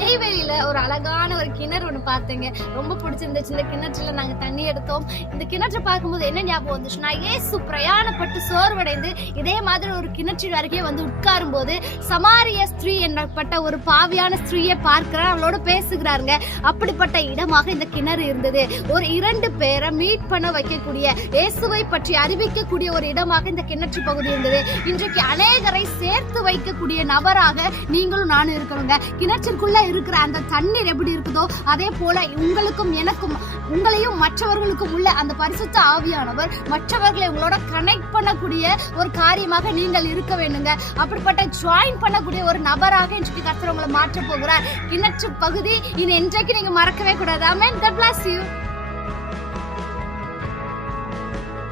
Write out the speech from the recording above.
நெய்வேலியில ஒரு அழகான ஒரு கிணறு ஒண்ணு பார்த்தேங்க. ரொம்ப பிடிச்சிருந்துச்சு. இந்த கிணற்றுல நாங்க தண்ணி எடுத்தோம். இந்த கிணற்றை பார்க்கும்போது என்ன ஞாபகம் வந்துச்சுன்னா, இயேசு பிரயாணப்பட்டு சோர்வடைந்து இதே மாதிரி ஒரு கிணற்றின் அருகே வந்து உட்காரும் போது சமாரிய ஸ்திரீ என்னப்பட்ட ஒரு பாவியான ஸ்திரீயை பார்க்கிறார், அவளோட பேசுகிறாருங்க. அப்படிப்பட்ட இடமாக இந்த கிணறு இருந்தது. ஒரு 2 பேரை மீட் பண்ண வைக்கக்கூடிய, இயேசுவை பற்றி அறிவிக்கக்கூடிய ஒரு இடமாக இந்த கிணற்று பகுதி இருந்தது. இன்றைக்கு அநேகரை சேர்த்து வைக்கக்கூடிய நபராக நீங்களும் நானும் இருக்கணுங்க. கிணற்றுக்குள்ள இருக்கிற அந்த தண்ணீர் எப்படி இருக்குதோ அதே போல உங்களுக்கும் எனக்கும், உங்களையும் மற்றவர்களுக்கும் உள்ள அந்த பரிசுத்த ஆவியானவர் மற்றவர்களை உங்களோட கனெக்ட் பண்ணக்கூடிய ஒரு காரியமாக நீங்கள் இருக்க வேண்டுங்க. அப்படிப்பட்ட ஜாயின் பண்ணக்கூடிய ஒரு நபராக இன்றைக்கு கர்த்தர் உங்களை மாற்ற போகிறார். கிணற்று பகுதி இனி என்றைக்கு நீங்க மறக்கவே கூடாது. ஆமென். God bless you.